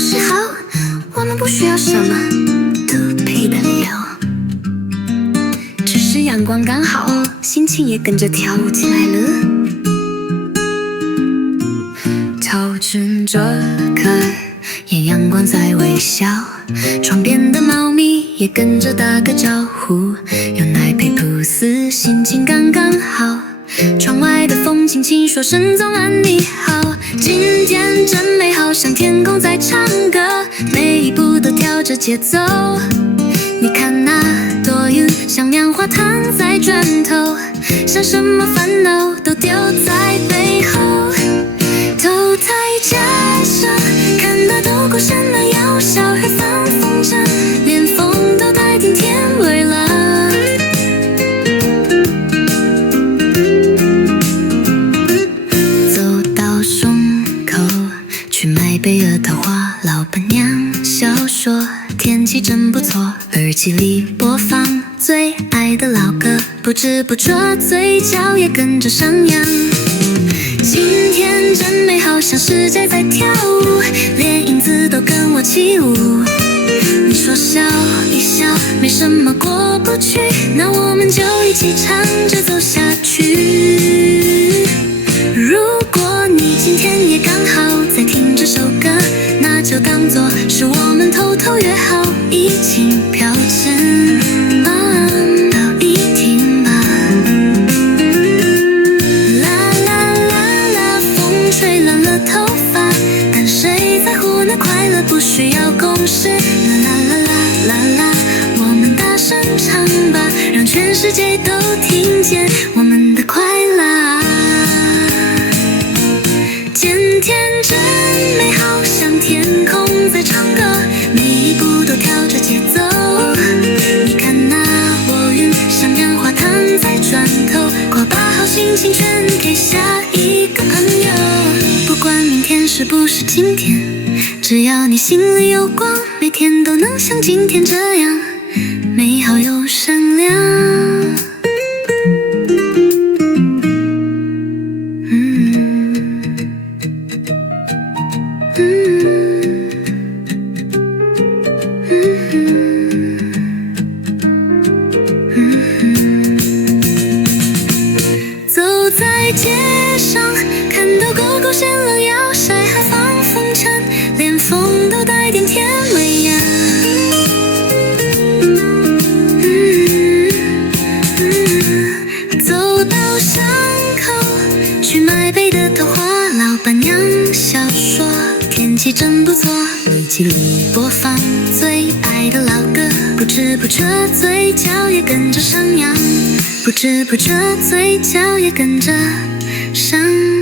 时候，我们不需要什么都配得了，只是阳光刚好，心情也跟着跳舞起来了。早晨这刻，也阳光在微笑，窗边的猫咪也跟着打个招呼，有奶配吐司，心情刚刚好。窗外的风轻轻说声早安你好，今天真美好，像天空在唱歌，每一步都跳着节奏。你看那朵云像棉花糖在转头，想什么烦恼都丢在背后。走在街上，看到走过山那摇，小孩放风筝，连风都带点甜味了。走到松口，去买杯鹅桃花，老板娘笑说天气真不错，耳机里播放最爱的老歌，不知不觉嘴角也跟着上扬。今天真美好，像世界在跳舞，连影子都跟我起舞。你说笑一笑，没什么过不去，那我们就一起唱着走下去。如果你今天也刚好在听这首歌，那就当作是我们偷偷约好，一起飘进到一听吧。啦啦啦啦，风吹乱了头发，但谁在乎那快乐不需要公式。啦啦啦啦啦，我们大声唱吧，让全世界都听见我们的快乐。今天真美好，像天空在唱歌，每一步都跳着节奏。你看那朵云像棉花糖在转头，快把好心情全给下一个朋友。不管明天是不是今天，只要你心里有光，每天都能像今天这样美好又善良。走在街上，看到狗狗衔了腰，小孩放风筝，连风都带点甜味呀。走到巷口，去买杯的桃花，老板娘笑说天气真不错，耳机里播放最爱的老歌，不知不觉嘴角也跟着上扬，不知不觉嘴角也跟着上扬。